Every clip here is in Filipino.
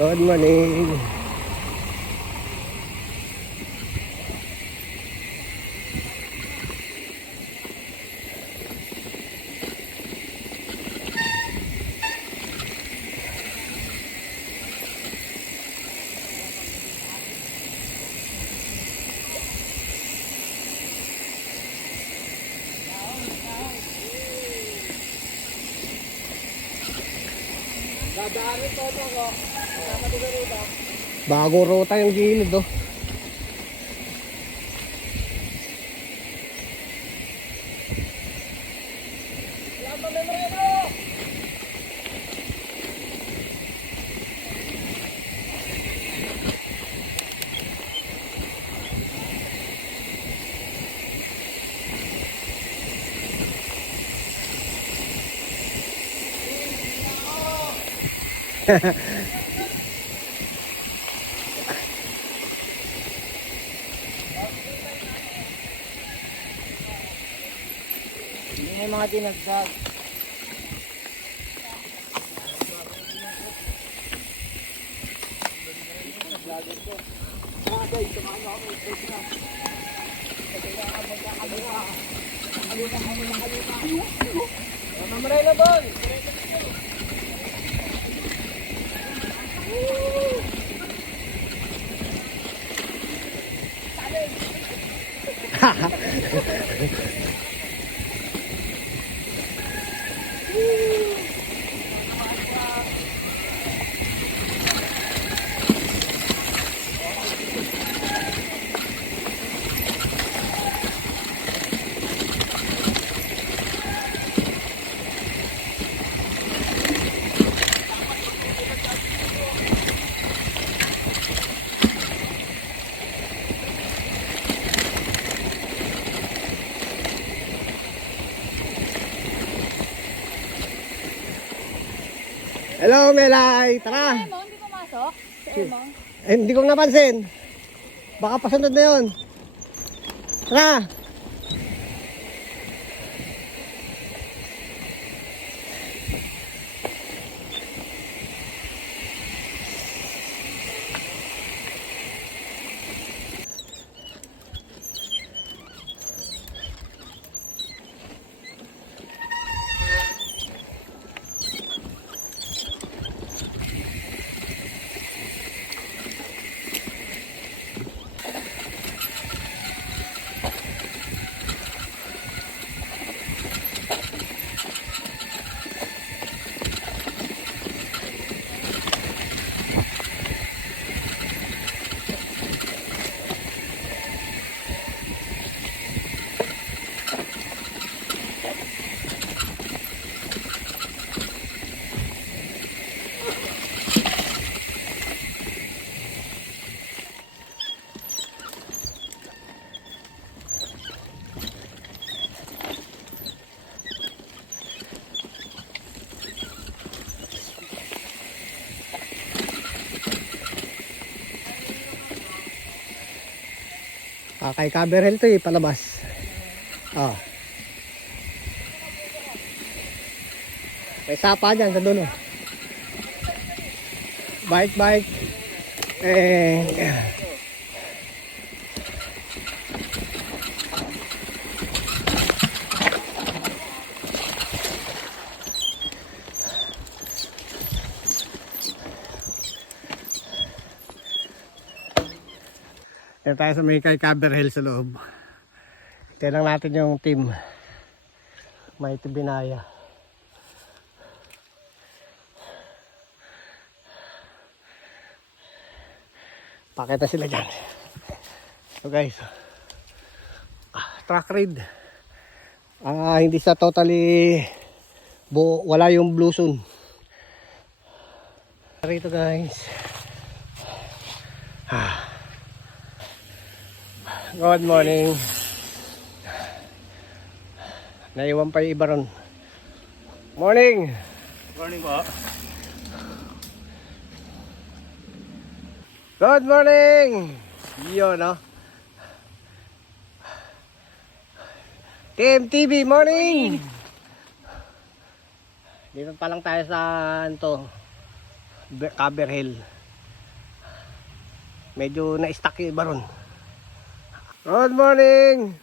Good morning. Bagong ruta yung gilid, oh. May mga dinagdag. Mamaray na bol! Hello, Melay. Tara. Emong, hindi pumasok? Si Emong? Eh, hindi ko napansin. Baka pasunod na yun. Tara. Kay Caberhel to, palabas. Oh. May sapa dyan sa dulo. Bike. Yan tayo sa may kay Caberhel sa loob. Ito lang natin yung team. May Binaya. Pakita sila dyan. So guys, truck raid. Hindi sa totally buo, wala yung blue zone. Rito guys. Good morning. Naiwan pa yung iba ron. Morning. Morning po. Good morning. Yun, no? Team TV, morning. Dito pa lang tayo sa Cover Hill. Medyo na-stuck yung iba ron. Good morning.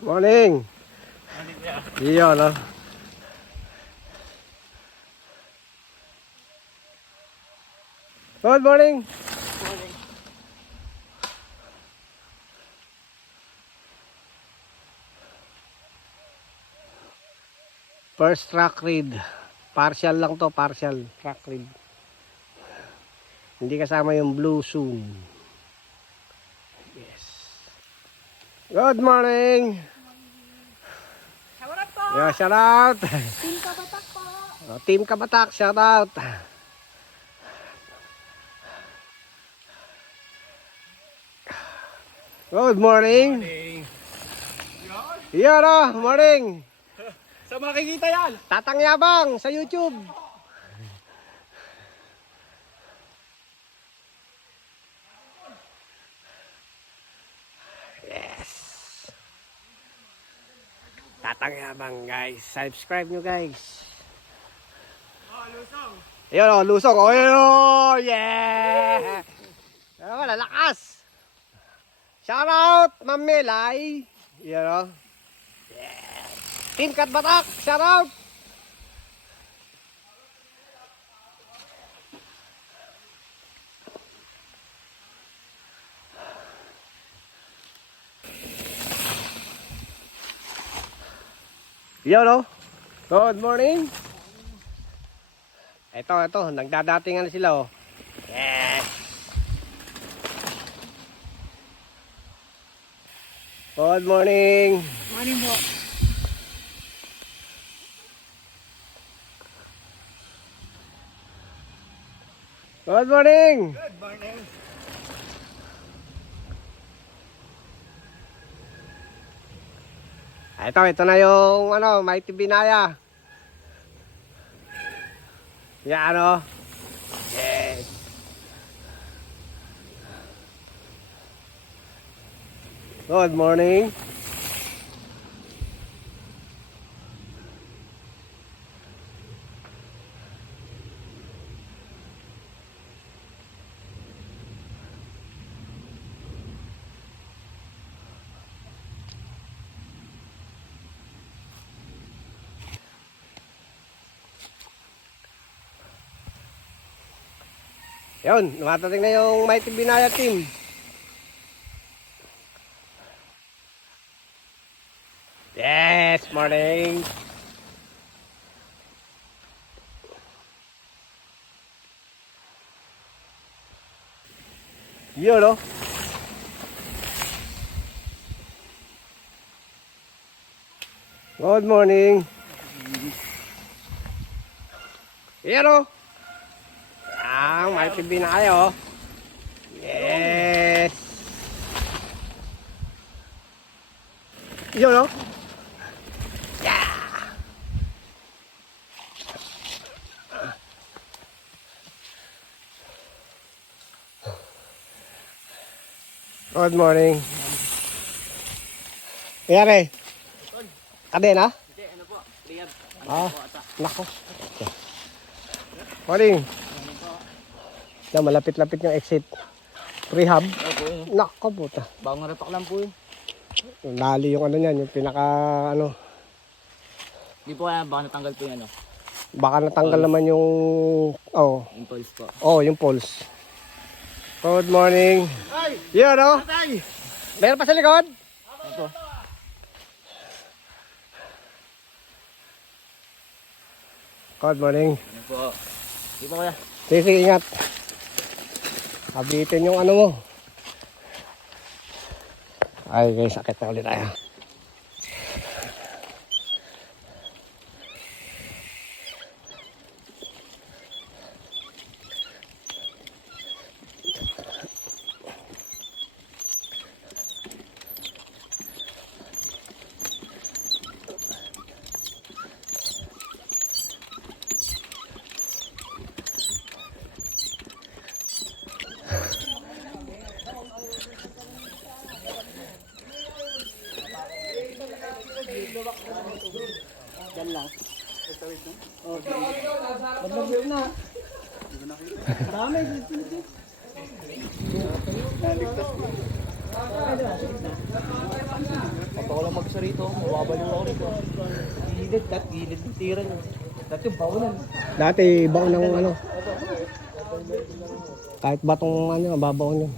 Morning. Yun, no? Good morning. First track read. Partial lang to, partial track read. Hindi kasama yung blue zone. Yes. Good morning. Shout out po! Yeah, shout out. Team Kabatak po! Team Kabatak, shout out. Good morning. Yan o, morning. Sa makikita yan. Tatang Yabang sa YouTube. Yes. Tatang Yabang guys. Subscribe nyo guys. Lusong. Ayan o, lusok. Oh, yeah. Wala, lakas. Shout out, Ma'am Melay. Yan o. Yeah. Team Katbatak, shout out. Yan o. Good morning. Ito, nagdadatingan na sila o. Yes. Good morning. Morning po! Good morning. Good morning. Ito na yung Mighty Binaya. Yan o. Yes. Good morning. Yun, lumatating na yung Mighty Binaya team. Yes, morning. Yun, no? Good morning. Yan, no? Mighty Binaya, oh. Yes. Yun, no? Yeah. Good morning. Yari. Kadena? Hindi, ano po? Liab. Nako. Morning. Na malapit-lapit yung exit. Rehab. Opo yun. Nako puta. Bagong repak lang po yun. Lali yung niyan, yung pinaka Hindi po kaya baka natanggal po yung baka natanggal naman yung impulse po. yung pulse. Good morning. Ay! Yun, no? Tatay! Meron pa sa likod? Ano po? Good morning. Ano po? Hindi po kaya. Sige, ingat. Abitin yung mo. Ay guys, sakit na ulit tayo. Kapag ko lang mag-isa rito, mababaliw ako rito. Gilid ng tira nyo. Dati yung bawalan. Dati baon ng ano. Kahit batong ano, babaon yun.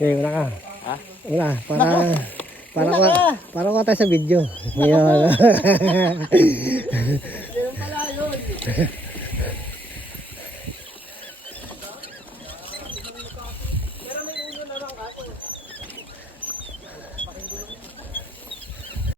Okay, wala ka. Ha? Wala, para ko tayo sa video. Ngayon.